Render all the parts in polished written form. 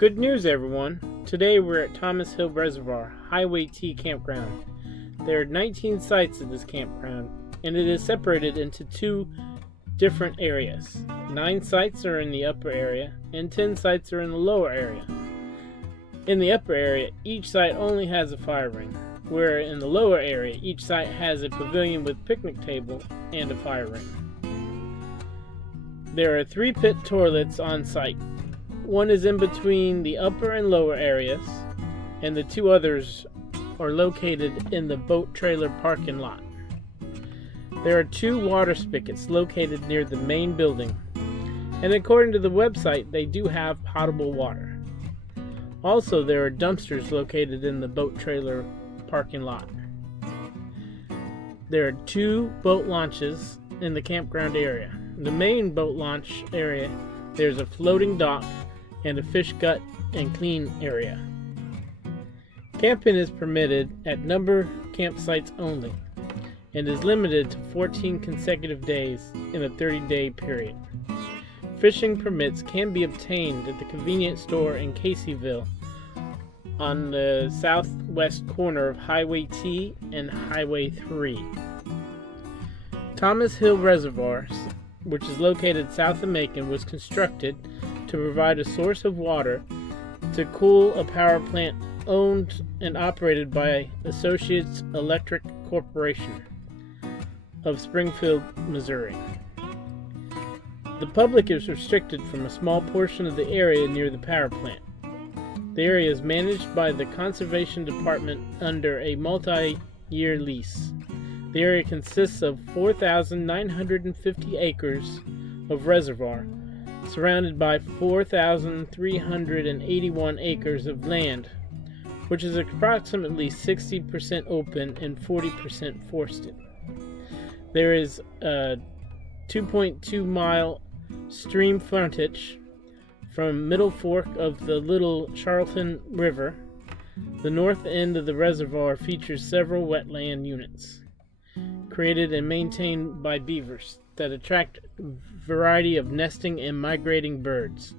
Good news, everyone! Today we're at Thomas Hill Reservoir, Highway T campground. There are 19 sites at this campground, and it is separated into two different areas. 9 sites are in the upper area, and 10 sites are in the lower area. In the upper area, each site only has a fire ring, where in the lower area, each site has a pavilion with picnic table and a fire ring. There are 3 pit toilets on site. One is in between the upper and lower areas, and the 2 others are located in the boat trailer parking lot. There are 2 water spigots located near the main building, and according to the website, they do have potable water. Also, there are dumpsters located in the boat trailer parking lot. There are 2 boat launches in the campground area. In the main boat launch area, there's a floating dock and a fish gut and clean area. Camping is permitted at number campsites only and is limited to 14 consecutive days in a 30-day period. Fishing permits can be obtained at the convenience store in Caseyville on the southwest corner of Highway T and Highway 3. Thomas Hill Reservoir, which is located south of Macon, was constructed to provide a source of water to cool a power plant owned and operated by Associates Electric Corporation of Springfield, Missouri. The public is restricted from a small portion of the area near the power plant. The area is managed by the Conservation Department under a multi-year lease. The area consists of 4,950 acres of reservoir, surrounded by 4,381 acres of land, which is approximately 60% open and 40% forested. There is a 2.2 mile stream frontage from Middle Fork of the Little Charlton River. The north end of the reservoir features several wetland units, created and maintained by beavers that attract a variety of nesting and migrating birds.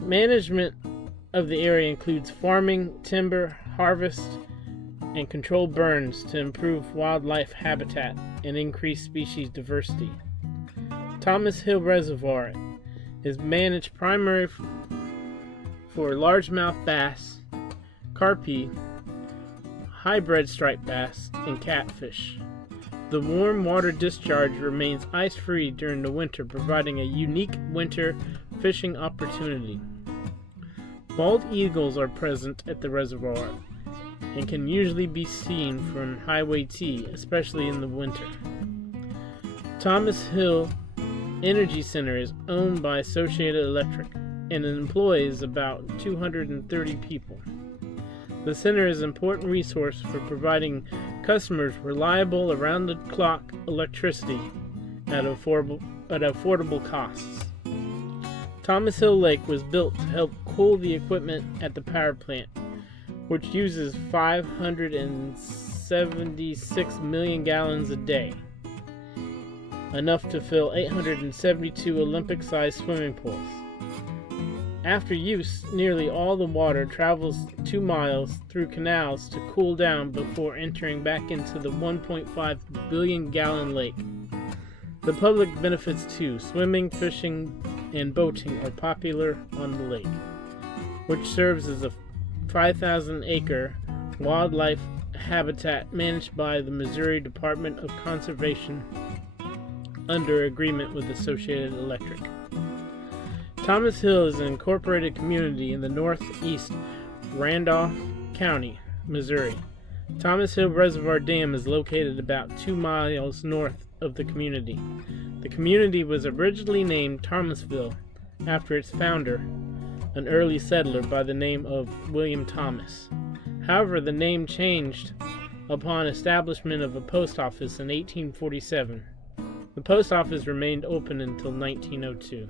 Management of the area includes farming, timber, harvest, and control burns to improve wildlife habitat and increase species diversity. Thomas Hill Reservoir is managed primarily for largemouth bass, carp, hybrid striped bass, and catfish. The warm water discharge remains ice-free during the winter, providing a unique winter fishing opportunity. Bald eagles are present at the reservoir and can usually be seen from Highway T, especially in the winter. Thomas Hill Energy Center is owned by Associated Electric and it employs about 230 people. The center is an important resource for providing customers reliable around-the-clock electricity at affordable costs. Thomas Hill Lake was built to help cool the equipment at the power plant, which uses 576 million gallons a day, enough to fill 872 Olympic-sized swimming pools. After use, nearly all the water travels 2 miles through canals to cool down before entering back into the 1.5 billion gallon lake. The public benefits too. Swimming, fishing, and boating are popular on the lake, which serves as a 5,000-acre wildlife habitat managed by the Missouri Department of Conservation under agreement with Associated Electric. Thomas Hill is an incorporated community in the northeast Randolph County, Missouri. Thomas Hill Reservoir Dam is located about 2 miles north of the community. The community was originally named Thomasville after its founder, an early settler by the name of William Thomas. However, the name changed upon establishment of a post office in 1847. The post office remained open until 1902.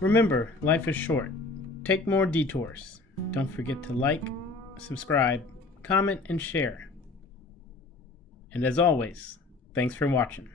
Remember, life is short. Take more detours. Don't forget to like, subscribe, comment, and share. And as always, thanks for watching.